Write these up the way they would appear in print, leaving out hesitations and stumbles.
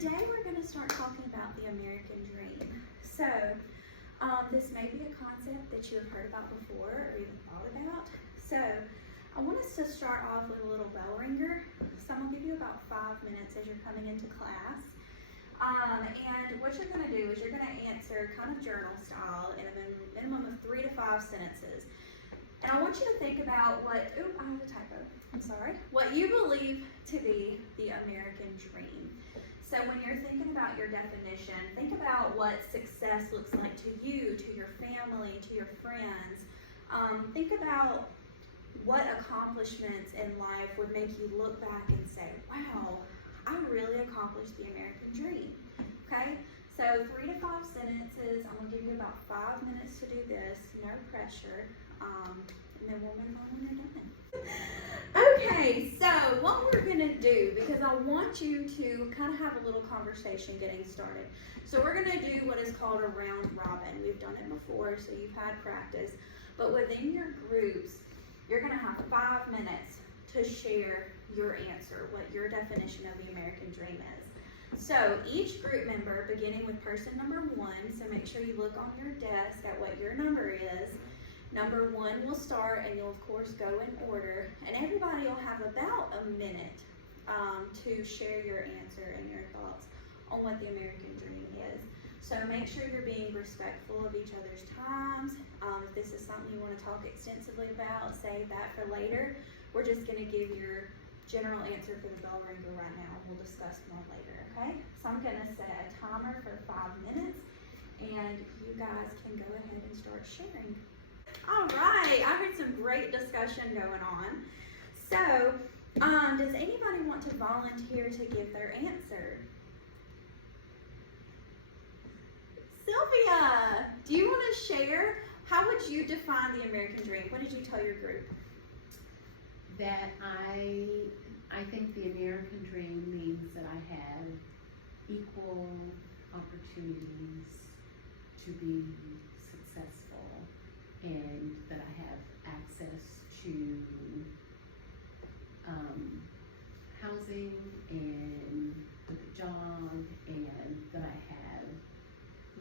today we're going to start talking about the American dream. So, this may be a concept that you have heard about before or even thought about. So, I want us to start off with a little bell ringer. So, I'm going to give you about 5 minutes as you're coming into class. And what you're going to do is you're going to answer kind of journal style in a minimum of 3 to 5 sentences. And I want you to think about what, I have a typo, I'm sorry, what you believe to be the American dream. So when you're thinking about your definition, think about what success looks like to you, to your family, to your friends. Think about what accomplishments in life would make you look back and say, wow, I really accomplished the American dream, okay? So 3 to 5 sentences. I'm going to give you about 5 minutes to do this, no pressure, and then we'll move on when you're done. Okay, so what we're going to do, because I want you to kind of have a little conversation getting started. So we're going to do what is called a round robin. We've done it before, so you've had practice. But within your groups, you're going to have 5 minutes to share your answer, what your definition of the American dream is. So each group member, beginning with person number 1, so make sure you look on your desk at what your number is. Number 1 will start, and you'll of course go in order, and everybody will have about a minute to share your answer and your thoughts on what the American dream is. So make sure you're being respectful of each other's times. If this is something you want to talk extensively about, save that for later. We're just going to give your general answer for the bell ringer right now. We'll discuss more later, okay? So I'm going to set a timer for 5 minutes, and you guys can go ahead and start sharing. All right, I heard some great discussion going on. So, does anybody want to volunteer to give their answer? Sylvia, do you want to share? How would you define the American dream? What did you tell your group? That I think the American dream means that I have equal opportunities to be successful, and that I have access to housing and a job, and that I have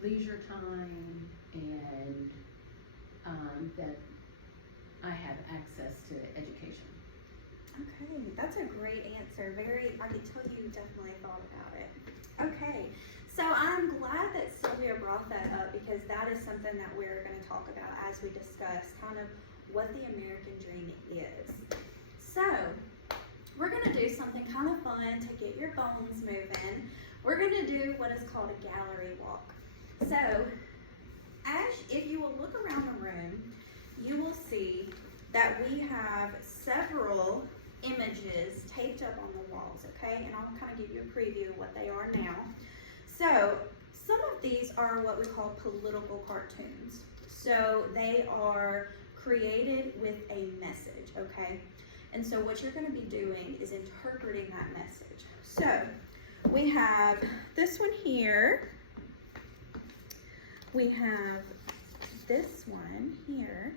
leisure time, and that I have access to education. Okay, that's a great answer. I can tell you definitely thought about it. Okay, so I'm glad that Sylvia brought that up, because that is something that we're going to talk about as we discuss kind of what the American dream is. So, we're going to do something kind of fun to get your bones moving. We're going to do what is called a gallery walk. So, if you will look around the room, you will see that we have several images taped up on the walls, okay? And I'll kind of give you a preview of what they are now. So, some of these are what we call political cartoons. So, they are created with a message, okay? And so what you're going to be doing is interpreting that message. So, we have this one here. We have this one here.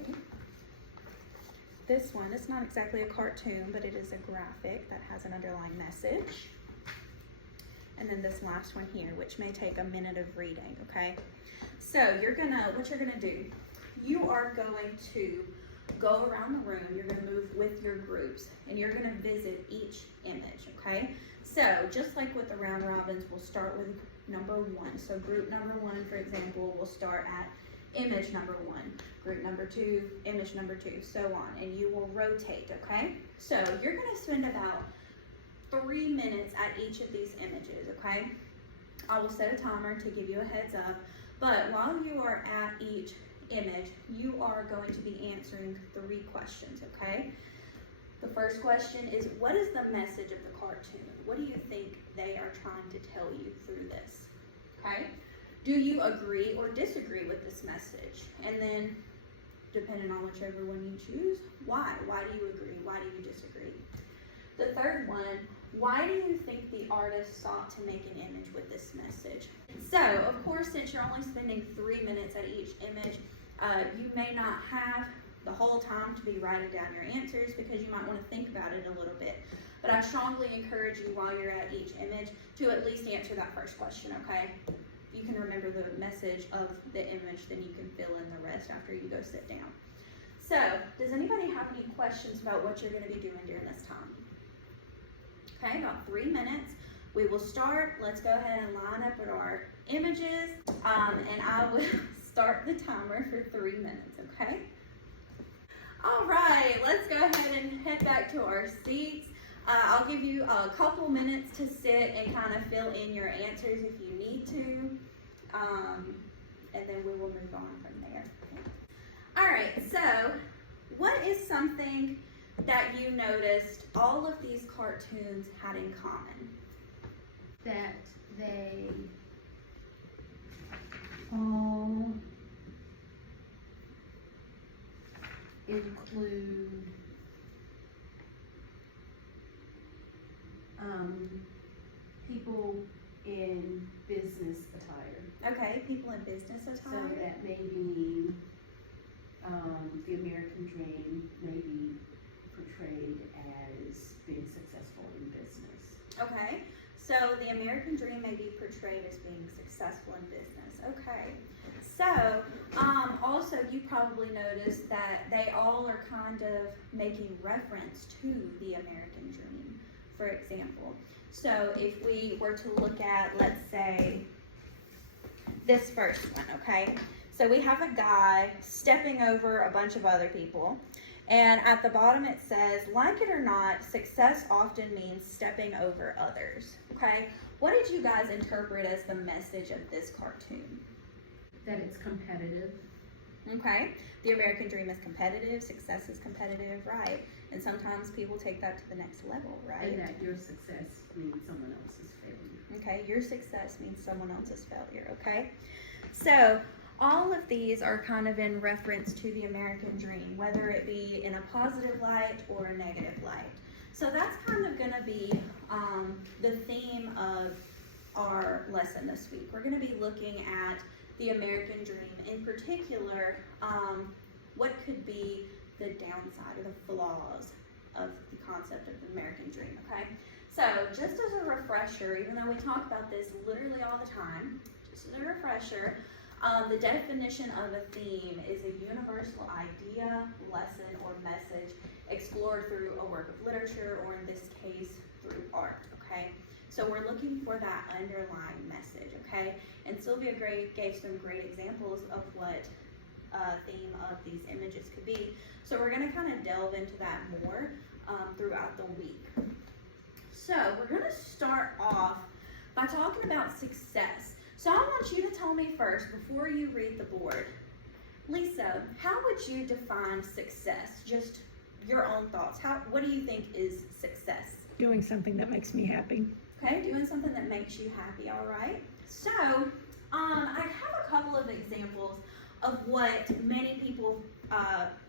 Okay. This one, it's not exactly a cartoon, but it is a graphic that has an underlying message. And then this last one here, which may take a minute of reading, okay? So what you're gonna do, you are going to go around the room, you're gonna move with your groups, and you're gonna visit each image, okay? So just like with the round robins, we'll start with number 1. So group number 1, for example, will start at image number 1. Group number 2, image number 2, so on, and you will rotate, okay? So you're gonna spend about 3 minutes at each of these images, okay? I will set a timer to give you a heads up, but while you are at each image, you are going to be answering 3 questions, okay? The first question is, what is the message of the cartoon? What do you think they are trying to tell you through this, okay? Do you agree or disagree with this message? And then, depending on whichever one you choose, why? Why do you agree? Why do you disagree? The third one, why do you think the artist sought to make an image with this message? So, of course, since you're only spending 3 minutes at each image, you may not have the whole time to be writing down your answers because you might want to think about it a little bit. But I strongly encourage you while you're at each image to at least answer that first question, okay? If you can remember the message of the image, then you can fill in the rest after you go sit down. So, does anybody have any questions about what you're going to be doing during this time? Okay, about 3 minutes. We will start. Let's go ahead and line up with our images, and I will start the timer for 3 minutes, okay? All right, let's go ahead and head back to our seats. I'll give you a couple minutes to sit and kind of fill in your answers if you need to, and then we will move on from there. All right, so what is something that you noticed all of these cartoons had in common? That they all include people in business attire. Okay, people in business attire. So that may be the American dream may be portrayed as being successful in business. Okay, so the American dream may be portrayed as being successful in business. Okay, so also you probably noticed that they all are kind of making reference to the American dream, for example. So if we were to look at, let's say, this first one, okay? So we have a guy stepping over a bunch of other people. And at the bottom it says, like it or not, success often means stepping over others, okay? What did you guys interpret as the message of this cartoon? That it's competitive. Okay, the American dream is competitive, success is competitive, right? And sometimes people take that to the next level, right? And that your success means someone else's failure. Okay, your success means someone else's failure, okay? So, all of these are kind of in reference to the American dream, whether it be in a positive light or a negative light. So that's kind of going to be the theme of our lesson this week. We're going to be looking at the American dream, in particular, what could be the downside or the flaws of the concept of the American dream, okay? So just as a refresher, even though we talk about this literally all the time, just as a refresher, the definition of a theme is a universal idea, lesson, or message explored through a work of literature, or in this case, through art, okay? So we're looking for that underlying message, okay? And Sylvia gave some great examples of what a theme of these images could be. So we're gonna kind of delve into that more throughout the week. So we're gonna start off by talking about success. So I want you to tell me first, before you read the board, Lisa, how would you define success? Just your own thoughts. What do you think is success? Doing something that makes me happy. Okay, doing something that makes you happy, all right? So, I have a couple of examples of what many people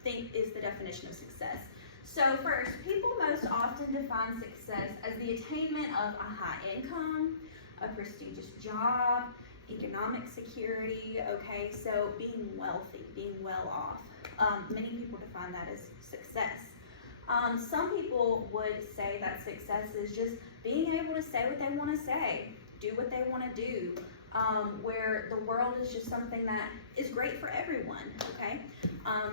think is the definition of success. So first, people most often define success as the attainment of a high income, a prestigious job, economic security, okay? So being wealthy, being well off. Many people define that as success. Some people would say that success is just being able to say what they want to say, do what they want to do, where the world is just something that is great for everyone, okay?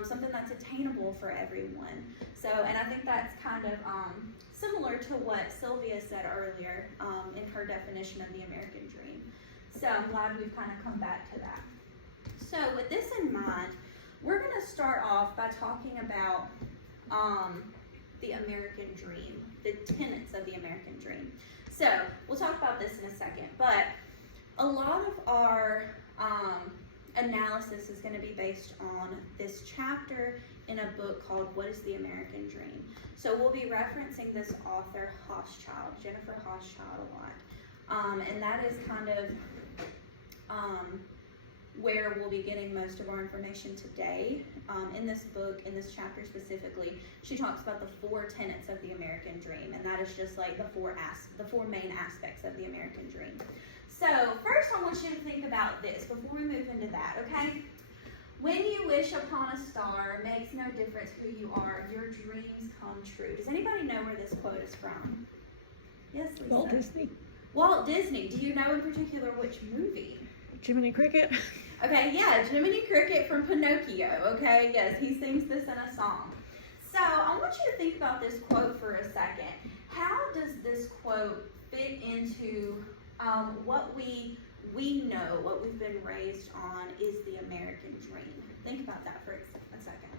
Something that's attainable for everyone. So, and I think that's kind of similar to what Sylvia said earlier in her definition of the American dream. So I'm glad we've kind of come back to that. So with this in mind, we're going to start off by talking about the American dream, the tenets of the American dream. So we'll talk about this in a second, but a lot of our analysis is going to be based on this chapter in a book called What is the American Dream? So we'll be referencing this author, Hochschild, Jennifer Hochschild, a lot. And that is kind of where we'll be getting most of our information today. In this book, in this chapter specifically, she talks about the 4 tenets of the American dream, and that is just like the four main aspects of the American dream. So first I want you to think about this before we move into that, okay? When you wish upon a star, it makes no difference who you are, your dreams come true. Does anybody know where this quote is from? Yes, Lisa. Walt Disney. Walt Disney. Do you know in particular which movie? Jiminy Cricket. Okay, yeah, Jiminy Cricket from Pinocchio. Okay, yes, he sings this in a song. So I want you to think about this quote for a second. How does this quote fit into what we know, what we've been raised on is the American dream? Think about that for a second.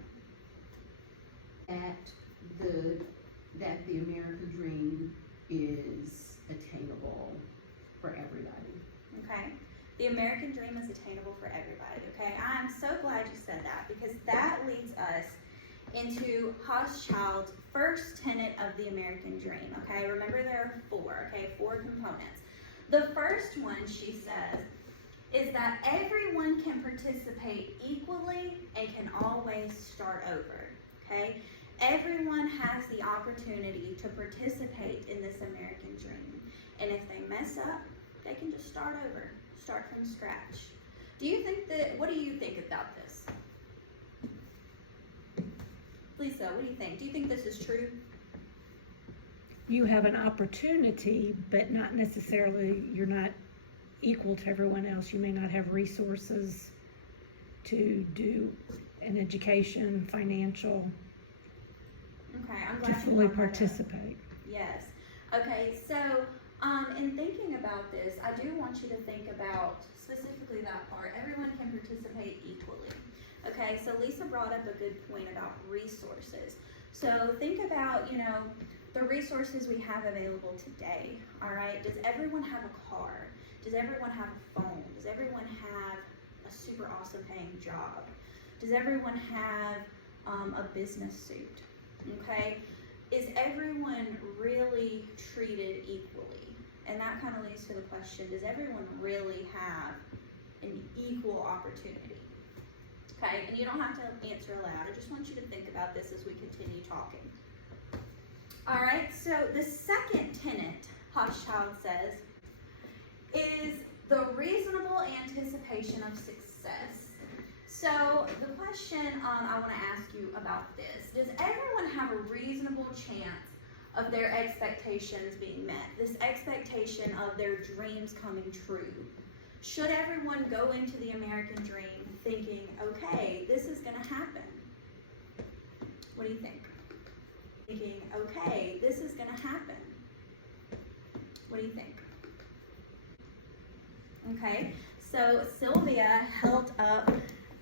That the American dream is attainable for everybody. Okay? The American dream is attainable for everybody, okay? I'm so glad you said that because that leads us into Hochschild's first tenet of the American dream, okay? Remember there are four components. The first one, she says, is that everyone can participate equally and can always start over, okay? Everyone has the opportunity to participate in this American dream. And if they mess up, they can just start over, start from scratch. What do you think about this? Lisa, what do you think? Do you think this is true? You have an opportunity, but not necessarily, you're not equal to everyone else. You may not have resources to do an education, financial, Okay, I'm to glad you fully brought that up. participate. Yes. Okay, so in thinking about this, I do want you to think about specifically that part. Everyone can participate equally. Okay, so Lisa brought up a good point about resources. So think about, the resources we have available today, all right? Does everyone have a car? Does everyone have a phone? Does everyone have a super awesome paying job? Does everyone have a business suit? Okay? Is everyone really treated equally? And that kind of leads to the question, does everyone really have an equal opportunity? Okay, and you don't have to answer aloud. I just want you to think about this as we continue talking. All right, so the second tenet, Hochschild says, is the reasonable anticipation of success. So the question I want to ask you about this, does everyone have a reasonable chance of their expectations being met? This expectation of their dreams coming true. Should everyone go into the American dream thinking, okay, this is going to happen? What do you think? Thinking, okay, this is going to happen. What do you think? Okay, so Sylvia held up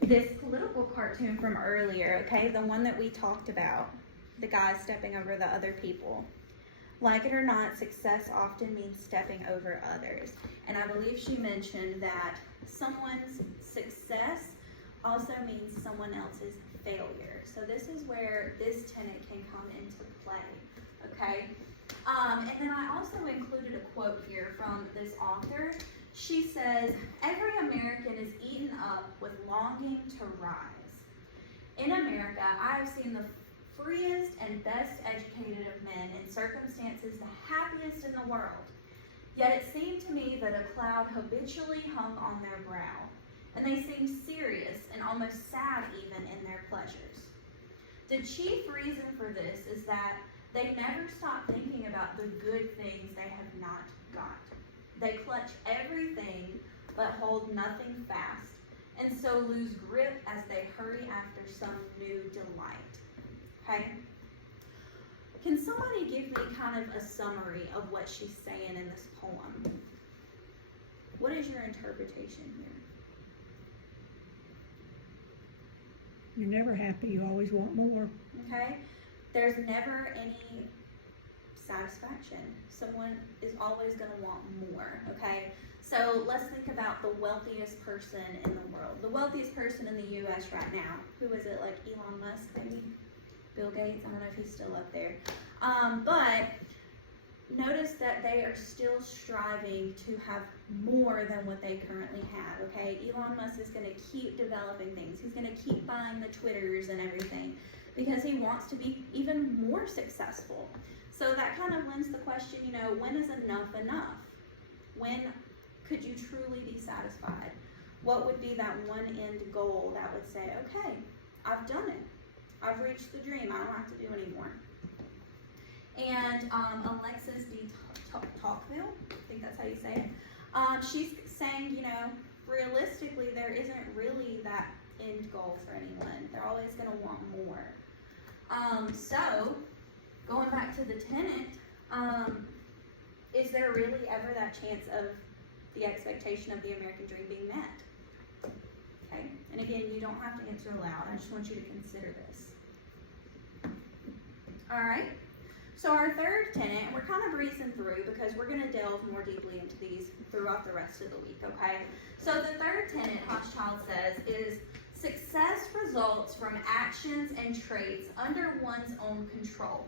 this political cartoon from earlier, okay, the one that we talked about, the guy stepping over the other people. Like it or not, success often means stepping over others. And I believe she mentioned that someone's success also means someone else's failure. So this is where this tenet can come into play, okay? And then I also included a quote here from this author. She says, every American is eaten up with longing to rise. In America, I have seen the freest and best educated of men in circumstances the happiest in the world. Yet it seemed to me that a cloud habitually hung on their brow, and they seemed serious and almost sad even in their pleasures. The chief reason for this is that they never stop thinking about the good things they have not got. They clutch everything but hold nothing fast, and so lose grip as they hurry after some new delight. Okay? Can somebody give me kind of a summary of what she's saying in this poem? What is your interpretation here? You're never happy, you always want more. Okay? There's never any satisfaction. Someone is always going to want more, okay? So let's think about the wealthiest person in the world. The wealthiest person in the U.S. right now. Who is it? Like Elon Musk, maybe? Bill Gates? I don't know if he's still up there. But notice that they are still striving to have more than what they currently have, okay? Elon Musk is going to keep developing things. He's going to keep buying the Twitters and everything because he wants to be even more successful. So that kind of lends the question, when is enough enough? When could you truly be satisfied? what would be that one end goal that would say, okay, I've done it. I've reached the dream. I don't have to do anymore. And Alexis D. Tocqueville, I think that's how you say it, she's saying, you know, realistically, there isn't really that end goal for anyone. They're always going to want more. So, going back to the tenant, is there really ever that chance of the expectation of the American dream being met? Okay, and again, you don't have to answer aloud. I just want you to consider this. All right, so our third tenet, and we're kind of breezing through because we're going to delve more deeply into these throughout the rest of the week, okay? So the third tenet, Hochschild says, is success results from actions and traits under one's own control.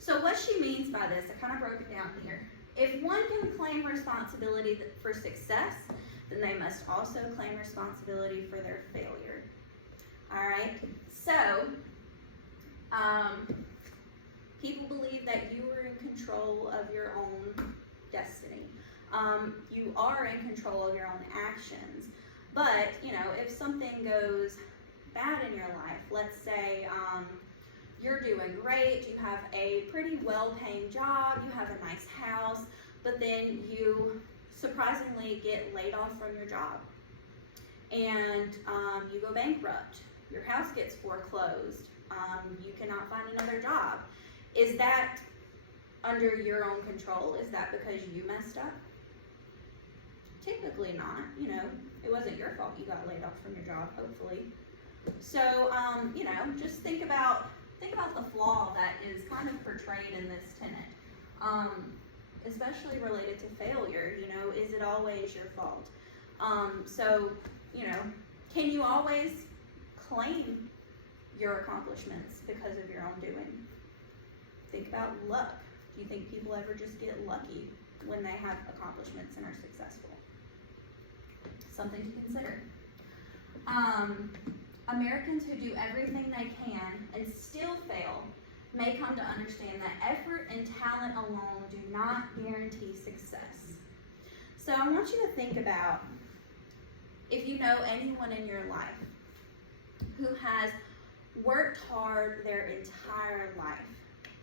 So what she means by this, I kind of broke it down here. If one can claim responsibility for success, then they must also claim responsibility for their failure. All right, so people believe that you are in control of your own destiny. You are in control of your own actions. But, you know, if something goes bad in your life, let's say you're doing great, you have a pretty well-paying job, you have a nice house, but then you surprisingly get laid off from your job. And you go bankrupt. Your house gets foreclosed. You cannot find another job. Is that under your own control? Is that because you messed up? Typically not, you know. It wasn't your fault you got laid off from your job, hopefully. So, you know, just think about the flaw that is kind of portrayed in this tenet, especially related to failure. You know, is it always your fault? So, you know, can you always claim your accomplishments because of your own doing? Think about luck. Do you think people ever just get lucky when they have accomplishments and are successful? Something to consider. Americans who do everything they can and still fail may come to understand that effort and talent alone do not guarantee success. So I want you to think about if you know anyone in your life who has worked hard their entire life,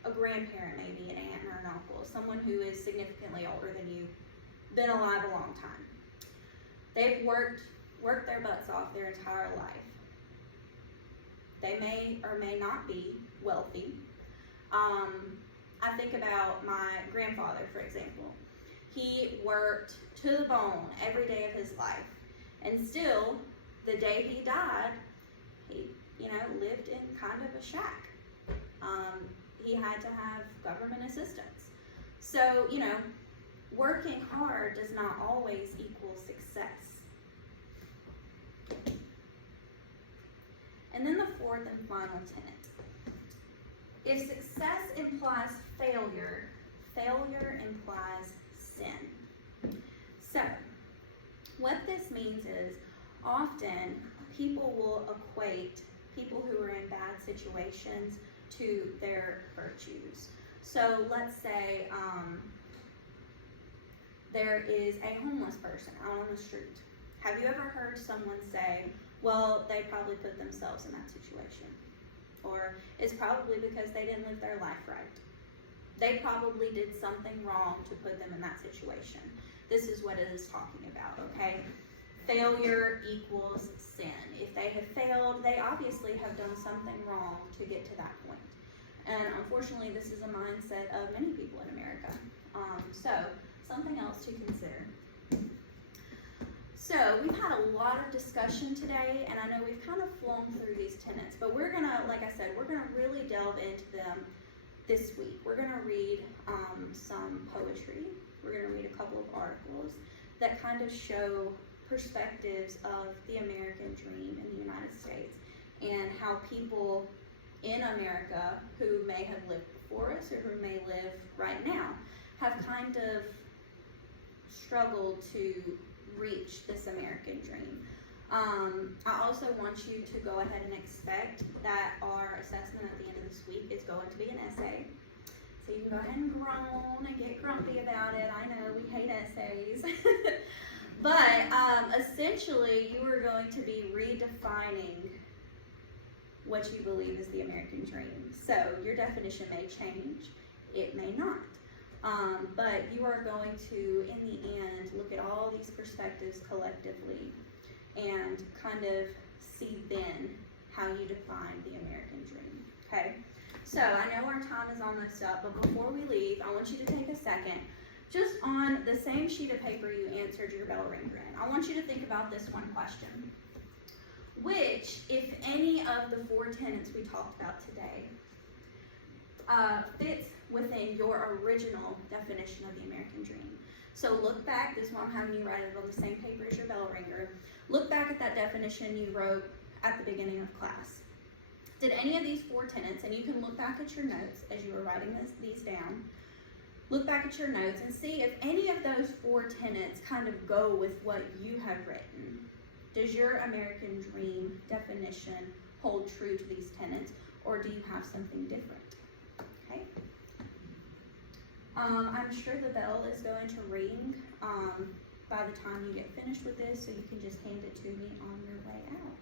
a grandparent maybe, an aunt or an uncle, someone who is significantly older than you, been alive a long time. They've worked their butts off their entire life. They may or may not be wealthy. I think about my grandfather, for example. He worked to the bone every day of his life. And still, the day he died, he, you know, lived in kind of a shack. He had to have government assistance. So, you know, working hard does not always equal success. And then the fourth and final tenet. If success implies failure, failure implies sin. So, what this means is often people will equate people who are in bad situations to their virtues. So let's say there is a homeless person out on the street. Have you ever heard someone say, well, they probably put themselves in that situation? Or it's probably because they didn't live their life right. They probably did something wrong to put them in that situation. This is what it is talking about, okay? Failure equals sin. If they have failed, they obviously have done something wrong to get to that point. And unfortunately, this is a mindset of many people in America. So, something else to consider. So, we've had a lot of discussion today, and I know we've kind of flown through these tenets, but we're gonna, like I said, we're gonna really delve into them this week. We're gonna read some poetry. We're gonna read a couple of articles that kind of show perspectives of the American dream in the United States and how people in America who may have lived before us or who may live right now have kind of struggled to reach this American dream. I also want you to go ahead and expect that our assessment at the end of this week is going to be an essay. So you can go ahead and groan and get grumpy about it. I know we hate essays. But essentially, you are going to be redefining what you believe is the American dream. So your definition may change, it may not. But you are going to, in the end, look at all these perspectives collectively and kind of see then how you define the American dream. Okay? So I know our time is almost up, but before we leave, I want you to take a second. Just on the same sheet of paper you answered your bell ringer in, I want you to think about this one question. Which, if any of the 4 tenets we talked about today, fits within your original definition of the American dream? So look back, this is why I'm having you write it on the same paper as your bell ringer. Look back at that definition you wrote at the beginning of class. Did any of these 4 tenets, and you can look back at your notes as you were writing these down, look back at your notes and see if any of those 4 tenets kind of go with what you have written. Does your American dream definition hold true to these tenets, or do you have something different? Okay. I'm sure the bell is going to ring by the time you get finished with this, so you can just hand it to me on your way out.